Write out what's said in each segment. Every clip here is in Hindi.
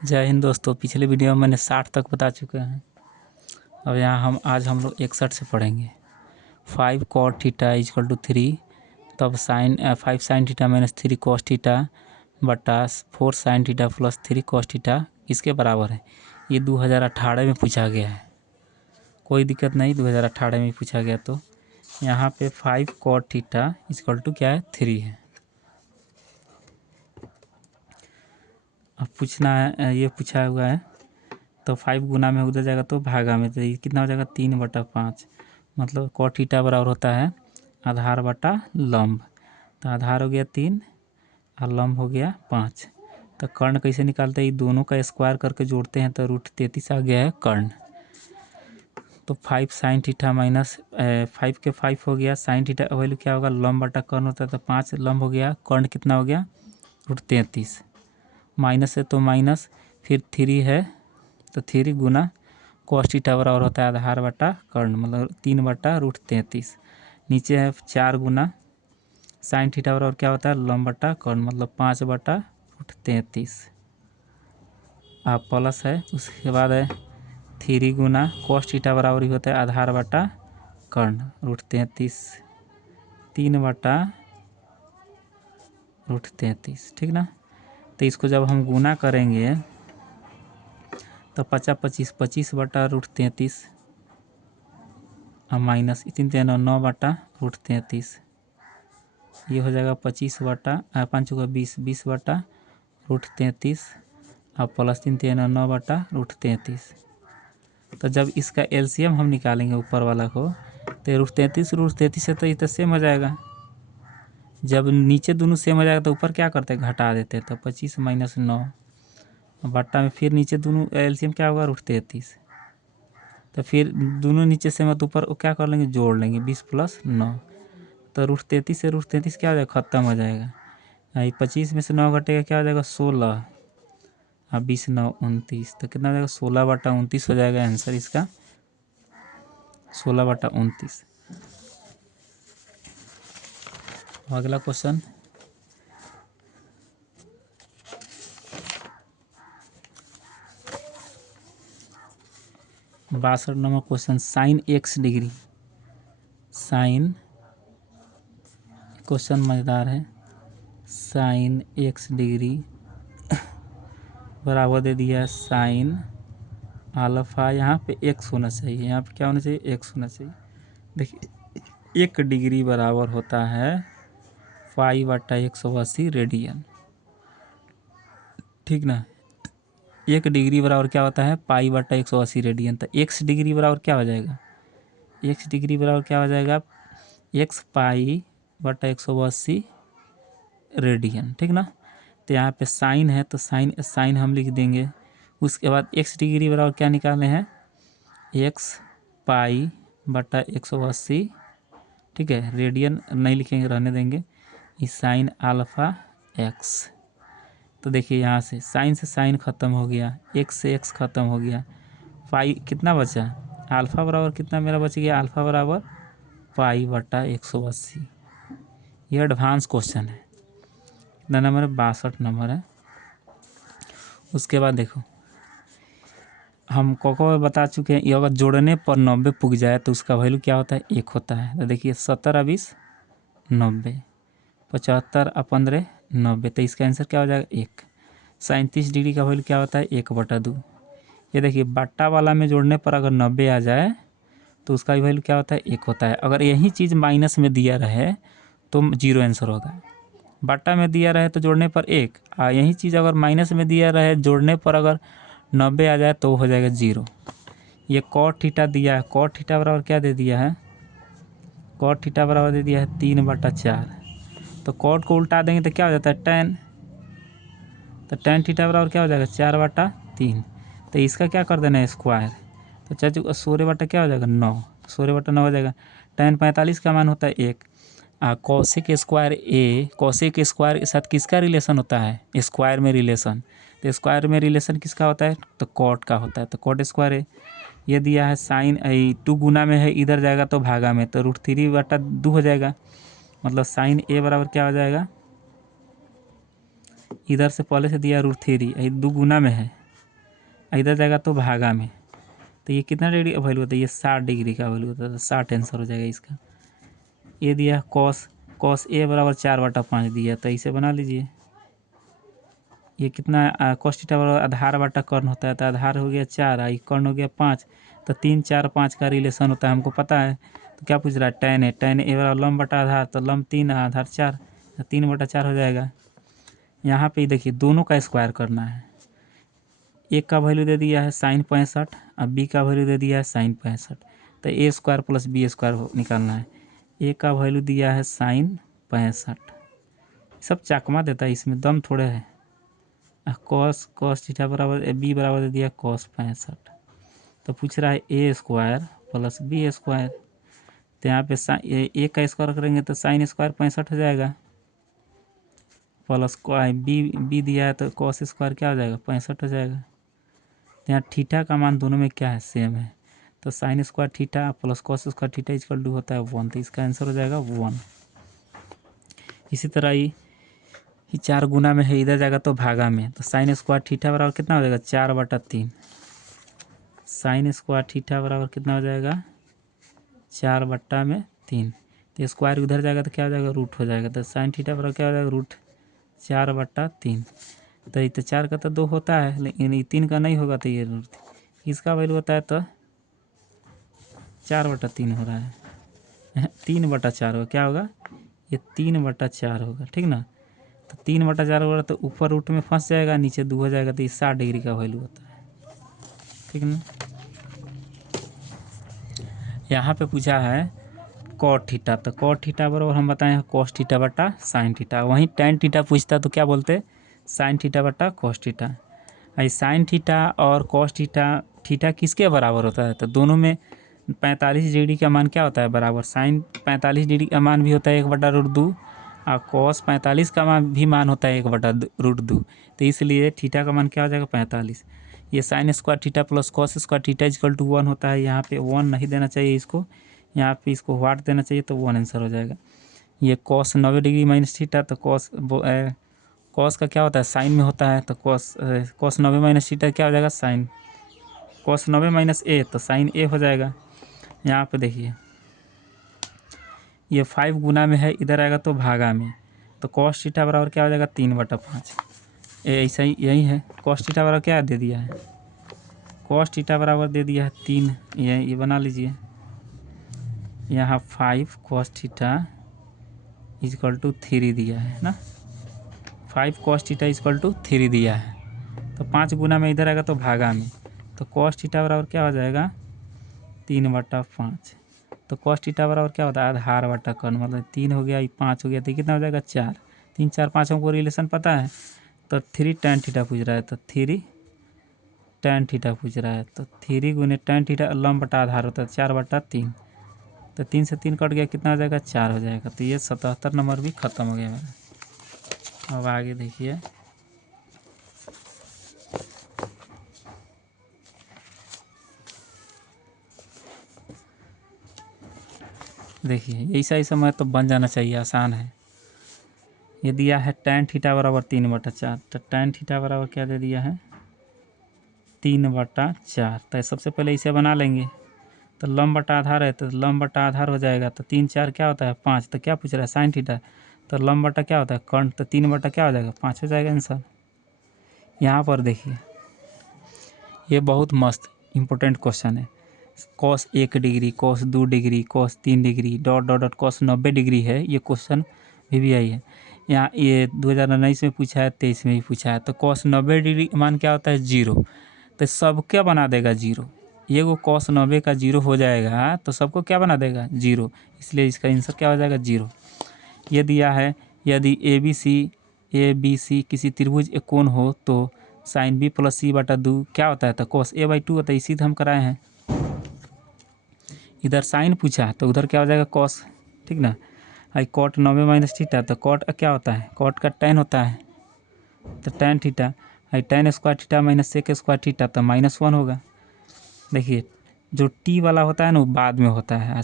जय हिंद दोस्तों। पिछले वीडियो में मैंने 60 तक बता चुके हैं। अब यहाँ आज हम लोग 61 से पढ़ेंगे। 5 cot थीटा इक्वल टू 3, तब five sine theta minus 3 cos theta बटा 4 sine theta plus 3 cos theta इसके बराबर है। ये 2018 में पूछा गया है, कोई दिक्कत नहीं। 2018 में पूछा गया तो यहाँ पे 5 cot थीटा इक्वल टू क्या है, 3 है। अब पूछना है, ये पूछा हुआ है तो 5 गुना में उधर जाएगा तो भागा में, तो ये कितना हो जाएगा 3/5। मतलब cot थीटा बराबर होता है आधार बटा लंब। तो आधार हो गया 3 और लंब हो गया 5। तो कर्ण कैसे निकालते हैं, दोनों का स्क्वायर करके जोड़ते हैं तो √33 आ गया है कर्ण। तो 5 साइन थीटा माइनस 5 के 5 हो गया, साइन थीटा का वैल्यू क्या होगा, लंब बटा कर्ण होता है तो 5 लंब हो गया, कर्ण कितना हो गया √33। माइनस है तो माइनस, फिर 3 है तो 3 गुना cos थीटा बराबर होता है आधार बटा कर्ण, मतलब 3/√33। नीचे है 4 गुना साइन थीटा बराबर क्या होता है लंब बटा कर्ण, मतलब 5/√33। आप प्लस है, उसके बाद है 3 गुना cos थीटा बराबर ही होता है आधार बटा कर्ण √33, 3/√33, ठीक ना। तो इसको जब हम गुना करेंगे तो 50 25 25/√33 और माइनस 3 9/√33, ये हो जाएगा 25 बटा 5 का 20/√33 और प्लस 3 9/√33। तो जब इसका एलसीएम हम निकालेंगे ऊपर वाला को तो √33 से तो ये तो सेम हो जाएगा। जब नीचे दोनों सेम हो जाएगा तो ऊपर क्या करते हैं, घटा देते हैं। तो 25 माइनस 9 बट्टा में फिर नीचे दोनों एलसीएम क्या होगा √33। तो फिर दोनों नीचे से मत ऊपर क्या कर लेंगे, जोड़ लेंगे 20 + 9। तो √33 से √33 क्या हो जाएगा, ख़त्म हो जाएगा। 25 में से 9 घटेगा क्या हो जाएगा 16 और 20 9 29, तो कितना हो जाएगा 16/29 हो जाएगा आंसर इसका, 16/29। अगला क्वेश्चन, बासठ नंबर question. Sine x degree, sine question मज़ेदार है। साइन x डिग्री बराबर दे दिया है साइन अल्फ़ा, यहाँ पे x होना चाहिए, यहाँ पे क्या होना चाहिए, x होना चाहिए। देखिए 1 डिग्री बराबर होता है π/180 रेडियन, ठीक ना। 1 डिग्री बराबर क्या होता है π/180 रेडियन। तो x डिग्री बराबर क्या हो जाएगा, x डिग्री बराबर क्या हो जाएगा x π/180 रेडियन, ठीक ना। तो यहाँ पे साइन है तो साइन हम लिख देंगे। उसके बाद x डिग्री बराबर क्या निकालने हैं, x π/180, ठीक है। रेडियन नहीं लिखेंगे, रहने देंगे। इस साइन अल्फ़ा x। तो देखिए यहाँ से साइन ख़त्म हो गया, x से x ख़त्म हो गया, पाई कितना बचा, अल्फ़ा बराबर कितना मेरा बच गया, अल्फ़ा बराबर π/180। ये एडवांस क्वेश्चन है। कितना नंबर है, 62 नंबर है। उसके बाद देखो हम को बता चुके हैं, ये अगर जोड़ने पर 90 पुग जाए तो उसका वैल्यू क्या होता है, 1 होता है। तो देखिए 70 और 20 90, 75 और 15 90, तो इसका आंसर क्या हो जाएगा 1। 37 डिग्री का वैल्यू क्या होता है 1/2। ये देखिए बट्टा वाला में जोड़ने पर अगर 90 आ जाए तो उसका वैल्यू क्या होता है 1 होता है। अगर यही चीज़ माइनस में दिया रहे तो 0 आंसर होगा। बट्टा में दिया रहे तो जोड़ने पर 1, और यही चीज़ अगर माइनस में दिया रहे जोड़ने पर अगर 90 आ जाए तो हो जाएगा 0। ये cot थीटा दिया है, cot थीटा बराबर क्या दे दिया है, cot थीटा बराबर दे दिया है 3/4। तो cot को उल्टा देंगे तो क्या हो जाता है tan, तो tan थीटा बराबर क्या हो जाएगा 4/3। तो इसका क्या कर देना है स्क्वायर, तो 16 क्या हो जाएगा 9, 16/9 हो जाएगा। tan 45 का मान होता है 1। कॉसेक स्क्वायर ए, कॉसेक स्क्वायर के साथ किसका रिलेशन होता है, स्क्वायर में रिलेशन। तो स्क्वायर में रिलेशन किसका होता है, तो कॉट का होता है, तो कॉट स्क्वायर है। ये दिया है साइन 2 गुना में है, इधर जाएगा तो भागा में, तो √3/2 हो जाएगा। मतलब साइन ए बराबर क्या हो जाएगा, इधर से पहले से दिया √3, 2 गुना में है इधर जाएगा तो भागा में, तो ये कितना डिग्री का वैल्यू होता है, ये 60 डिग्री का वैल्यू होता है, तो 60 आंसर हो जाएगा इसका। ये दिया कॉस ए बराबर 4/5 दिया, तो इसे बना लीजिए। ये कितना कॉस थीटा बराबर आधार बटा कर्ण होता है, तो आधार हो गया 4, आई कर्ण हो गया 5, तो 3 4 5 का रिलेशन होता है, हमको पता है। तो क्या पूछ रहा है, tan ए बराबर लंब बटा आधार, तो लंब 3 आधार 4, तो 3/4 हो जाएगा। यहाँ पे देखिए दोनों का स्क्वायर करना है। एक का वैल्यू दे दिया है sin 65, अब बी का वैल्यू दे दिया है sin 65, तो ए स्क्वायर प्लस बी स्क्वायर निकालना है। ए का वैल्यू दिया है sin 65, सब चकमा देता है, इसमें दम थोड़े है। कॉस थीटा बराबर बी बराबर दे दिया cos 65, तो पूछ रहा है ए स्क्वायर प्लस बी स्क्वायर, तो यहाँ पे ए का स्क्वायर करेंगे तो sin स्क्वायर 65 हो जाएगा, प्लस बी दिया है तो कॉस स्क्वायर क्या हो जाएगा 65 हो जाएगा। तो यहाँ थीटा का मान दोनों में क्या है, सेम है, तो sin square theta plus cos square theta equal to होता है 1, तो इसका आंसर हो जाएगा 1। इसी तरह ये 4 गुना में है, इधर जाएगा तो भागा में, तो sin स्क्वायर थीटा बराबर कितना हो जाएगा 4/3, sin स्क्वायर थीटा बराबर कितना हो जाएगा 4/3, तो स्क्वायर उधर जाएगा तो क्या हो जाएगा रूट हो जाएगा, तो sin थीटा बराबर क्या हो जाएगा रूट 4/3, तो ये तो 4 का तो 2 होता है, लेकिन ये 3 का नहीं होगा, तो ये रूट इसका वैल्यू होता है, तो 4/3 हो रहा है 3/4 होगा, क्या होगा ये 3/4 होगा, ठीक ना। तो 3/4 होगा तो ऊपर रूट में फंस जाएगा, नीचे 2 हो जाएगा, तो ये 60 डिग्री का वैल्यू होता है, ठीक ना। यहाँ पे पूछा है कॉट थीटा, तो कॉट थीटा बराबर हम बताएं कॉस थीटा बटा साइन थीटा, वहीं tan थीटा पूछता तो क्या बोलते साइन थीटा बटा कॉस थीटा। आई साइन थीटा और कॉस थीटा, थीटा किसके बराबर होता है, तो दोनों में 45 डिग्री का मान क्या होता है बराबर, साइन 45 डिग्री का मान भी होता है 1/√2, और कॉस 45 का मान होता है 1/√2, तो इसलिए थीटा का मान क्या हो जाएगा 45। ये sine square theta plus cos square theta equal to 1 होता है, यहाँ पे 1 नहीं देना चाहिए इसको, यहाँ पे इसको वाट देना चाहिए, तो 1 आंसर हो जाएगा। ये कॉस 90 डिग्री माइनस थीटा, तो कॉस का क्या होता है साइन में होता है, तो कॉस 90 माइनस थीटा क्या हो जाएगा साइन, कॉस 90 माइनस ए, तो साइन ए हो जाएगा। यहाँ पे देखिए ये 5 गुना में है, इधर आएगा तो भागा में, तो कॉस थीटा बराबर क्या हो जाएगा 3/5, ऐसा ही यही है। कॉस थीटा बराबर क्या दे दिया है, कॉस थीटा बराबर दे दिया है 3, ये बना लीजिए। यहाँ 5 कॉस थीटा इक्वल टू 3 दिया है ना, 5 कॉस थीटा इक्वल टू 3 दिया है, तो 5 गुना में इधर आएगा तो भागा में, तो कॉस थीटा बराबर क्या हो जाएगा 3/5, तो कॉस थीटा बराबर क्या होता है आधार बटा कर्ण, मतलब 3 हो गया, 5 हो गया, तो कितना हो जाएगा 4, 3 4 5 हमको रिलेशन पता है, तो 3 tan थीटा पूछ रहा है, तो 3 tan थीटा पूछ रहा है, तो 3 गुने tan थीटा लंब बटा आधार होता है 4/3, तो 3 से 3 कट गया, कितना हो जाएगा 4 हो जाएगा, तो ये 77 नंबर भी ख़त्म हो गया मेरा। अब आगे देखिए, देखिए ऐसा ऐसा मैं तो बन जाना चाहिए, आसान है। ये दिया है tan थीटा बराबर 3/4, तो tan थीटा बराबर क्या दे दिया है 3/4, तो सबसे पहले इसे बना लेंगे, तो लंब बटा आधार है, तो लंब बटा आधार हो जाएगा, तो 3 4 क्या होता है 5, तो क्या पूछ रहा है साइन थीटा, तो लंब बटा क्या होता है कर्ण, तो 3 क्या हो जाएगा 5 हो जाएगा आंसर। यहाँ पर देखिए ये बहुत मस्त इम्पोर्टेंट क्वेश्चन है, cos 1 degree, cos 2 degree, cos 3 degree, dot dot dot cos 90 degree है, ये क्वेश्चन भी आई है। यहाँ ये 2019 में पूछा है, 23 में भी पूछा है, तो कॉस 90 डिग्री मान क्या होता है 0, तो सब क्या बना देगा 0, ये वो कॉस 90 का 0 हो जाएगा, तो सबको क्या बना देगा 0, इसलिए इसका आंसर क्या हो जाएगा 0। ये दिया है यदि ए बी सी किसी त्रिभुज एक कोण हो तो साइन बी प्लस सी बटा 2 क्या होता है, तो कॉस a/2 होता है, इसी तो हम कराए हैं। इधर साइन पूछा तो उधर क्या हो जाएगा कॉस, ठीक ना। आई कॉट 90 माइनस थीटा, तो कॉट क्या होता है कॉट का tan होता है, तो tan थीटा, आई tan square theta minus sec square theta, तो -1 होगा। देखिए जो t वाला होता है ना वो बाद में होता है,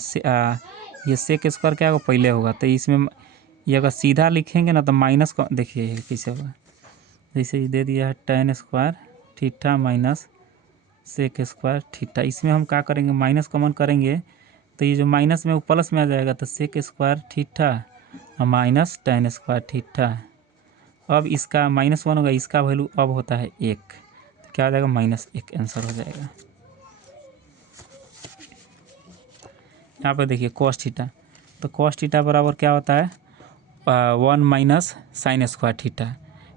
ये सेक स्क्वायर क्या होगा पहले होगा, तो इसमें ये अगर सीधा लिखेंगे ना तो माइनस देखिए कैसे होगा, जैसे ये दे दिया है tan square theta minus sec square theta. इसमें हम क्या करेंगे, माइनस कॉमन करेंगे तो ये जो माइनस में वो प्लस में आ जाएगा, तो सेक स्क्वायर थीटा और माइनस tan स्क्वायर थीटा। अब इसका -1 होगा, इसका वैल्यू अब होता है 1, तो क्या हो जाएगा -1 आंसर हो जाएगा। यहाँ पर देखिए cos थीटा, तो cos थीटा बराबर क्या होता है 1 - sin स्क्वायर थीटा,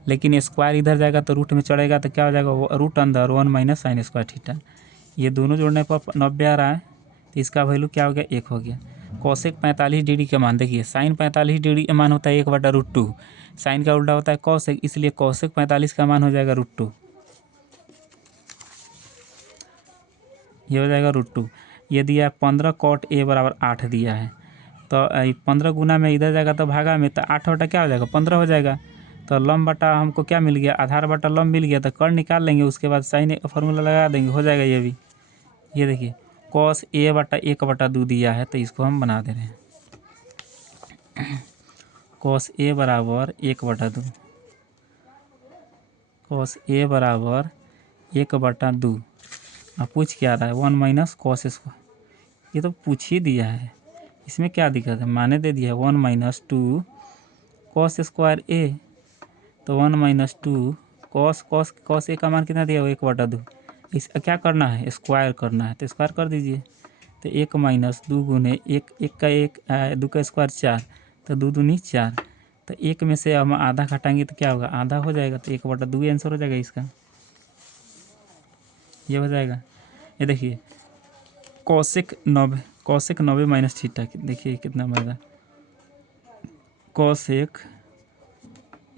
लेकिन स्क्वायर इधर जाएगा तो रूट में चढ़ेगा तो क्या हो जाएगा रूट अंदर 1 - sin स्क्वायर थीटा। ये दोनों जोड़ने पर 90 आ रहा है, तो इसका वैल्यू क्या हो गया 1 हो गया। कोसेक 45 डिग्री का मान देखिए, साइन 45 डिग्री का मान होता है 1/√2, साइन का उल्टा होता है कोसेक, इसलिए कोसेक 45 का मान हो जाएगा √2, ये हो जाएगा √2। ये दिया 15 cot A बराबर 8 दिया है, तो 15 गुना में इधर जाएगा तो भागा में, तो 8 बटा क्या हो जाएगा 15 हो जाएगा। तो लंब बटा हमको क्या मिल गया, आधार बटा लंब मिल गया, तो कर्ण निकाल लेंगे, उसके बाद साइन फार्मूला लगा देंगे, हो जाएगा ये भी। ये देखिए cos A बटा 1/2 दिया है, तो इसको हम बना दे रहे हैं cos A बराबर 1/2, cos A बराबर 1/2। अब पूछ क्या रहा है 1 - cos स्क्वायर, ये तो पूछ ही दिया है, इसमें क्या दिक्कत है, माने दे दिया है 1 - 2 cos स्क्वायर A, तो 1 - 2 cos A का मान कितना दिया है 1/2। इस क्या करना है स्क्वायर करना है, तो स्क्वायर कर दीजिए, तो 1 - 2 गुने 1 का 1 2 का स्क्वायर 4, तो 2 दूनी 4, तो 1 में से हम आधा घटाएंगे तो क्या होगा आधा हो जाएगा, तो 1/2 आंसर हो जाएगा इसका, ये हो जाएगा। ये देखिए कोसेक 90 माइनस थीटा, देखिए कितना बड़ा, कोसेक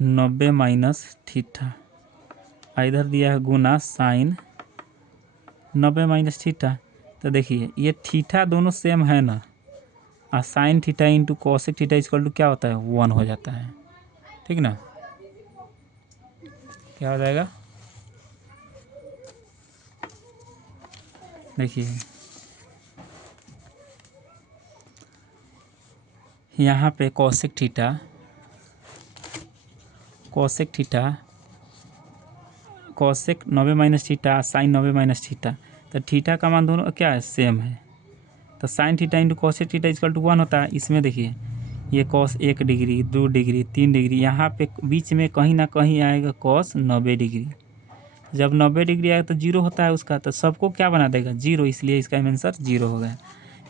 90 माइनस थीटा, इधर दिया है गुना साइन 90 माइनस थीटा। तो देखिए ये थीटा दोनों सेम है ना, और sine theta into cosec theta equal to क्या होता है 1 हो जाता है, ठीक ना, क्या हो जाएगा। देखिए यहाँ पे cosec theta cosec 90 minus theta sine 90 minus theta, तो थीटा का मान दोनों क्या है सेम है, तो sine theta into cosec theta equal to 1 होता है। इसमें देखिए ये कॉस 1 डिग्री 2 डिग्री 3 डिग्री, यहाँ पे बीच में कहीं ना कहीं आएगा कॉस 90 डिग्री, जब 90 डिग्री आएगा तो 0 होता है उसका, तो सबको क्या बना देगा 0, इसलिए इसका आंसर 0 हो गया।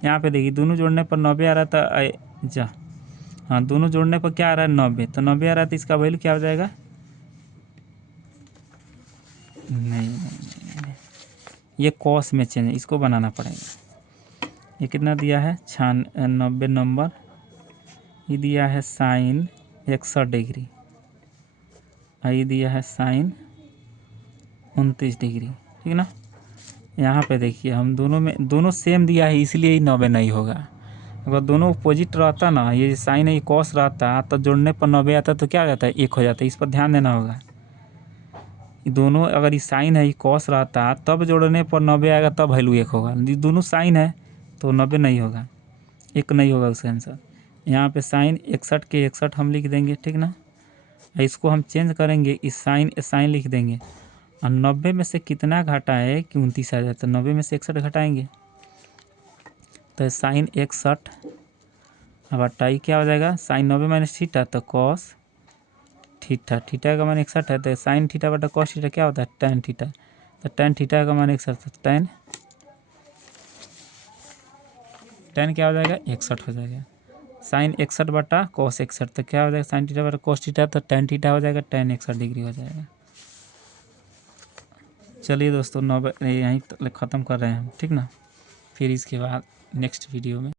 यहाँ पे देखिए दोनों जोड़ने पर 90 आ रहा था, हाँ दोनों जोड़ने पर क्या आ रहा है 90, तो 90 आ रहा है, तो इसका वैल्यू क्या हो जाएगा, नहीं, ये कॉस में चेंज, इसको बनाना पड़ेगा। ये कितना दिया है 96 नंबर, ये दिया है साइन 61 डिग्री, ये दिया है साइन 29 डिग्री, ठीक ना। यहाँ पे देखिए हम दोनों सेम दिया है, इसलिए ही 90 नहीं होगा। अगर दोनों अपोजिट रहता ना, ये साइन है ये कॉस रहता, तो जोड़ने पर 90 आता तो क्या हो जाता है 1 हो जाता है, इस पर ध्यान देना होगा। दोनों अगर ये साइन है ये कॉस रहता तब जोड़ने पर 90 आएगा, तब वैल्यू 1 होगा, दोनों साइन है तो 90 नहीं होगा, 1 नहीं होगा उसका आंसर। यहाँ पे साइन 61 के 61 हम लिख देंगे, ठीक ना। इसको हम चेंज करेंगे, इस साइन लिख देंगे, और 90 में से कितना घटा है कि 29 आ जाता है, 90 में से 61 घटाएंगे, तो साइन 61 अब अट्ठाई क्या हो जाएगा साइन 90 माइनस थीटा, तो कॉस थीटा का मान 61 है, तो साइन थीटा बटा कॉस थीटा क्या होता है tan थीटा, तो tan थीटा का मान 61, तो tan क्या हो जाएगा 61 हो जाएगा, साइन 61 बटा कॉस 61, तो क्या हो जाएगा साइन थीटा बटा कॉस थीटा, तो tan थीटा हो जाएगा tan 61 डिग्री हो जाएगा। चलिए दोस्तों 9 यहीं तक ख़त्म कर रहे हैं हम, ठीक ना, फिर इसके बाद नेक्स्ट वीडियो में